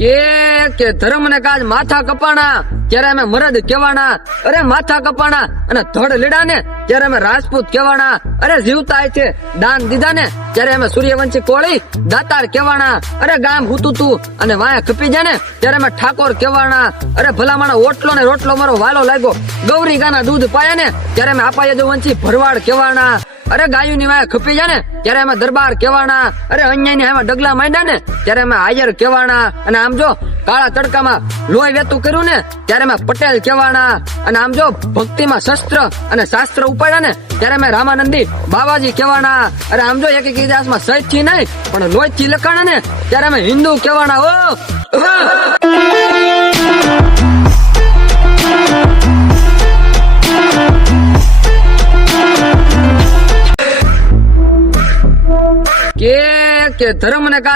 કે કે ધર્મ ને કાજ માથા કપાણા, ત્યારે અમે મરદ કેવાના અરે માથા કપાણા અને ધડ લીડા ને ત્યારે અમે રાજપૂત કેવાણા અરે જીવતા છે દાન દીધા ને ત્યારે અમે સૂર્યવંશી કોળી, દાતાર કેવાના અરે ગામ હુતું તું અને વાયા ખપી જાય ને ત્યારે અમે ઠાકોર કેવાના અરે ભલામણ ઓટલો ને રોટલો મારો વાલો લાગ્યો. ગૌરી ગાના દૂધ પાયા ને ત્યારે અમે આપાય જો વંશી ભરવાડ કેવાના અરે ગાયું ની વાય ખપી જાય ને. ત્યારે અમે દરબાર કેવાના અરે અન્યાયની એમાં ડગલા માંડ્યા ને, ત્યારે અમે હાયર કેવાના અને આમ જો કાળા તડકામાં લોહી વેતું કર્યું ને, ત્યારે અમે પટેલ કેવાના અને આમ જો ભક્તિમાં શસ્ત્ર અને શાસ્ત્ર ઉપાડ્યા ને, ત્યારે અમે રામાનંદી બાબાજી કેવાના અરે આમ જો એક એક ઇતિહાસમાં સહિતથી નહીં, પણ લોહી થી લખાણા ને, ત્યારે અમે હિન્દુ કેવાના ઓ કે ધર્મ ને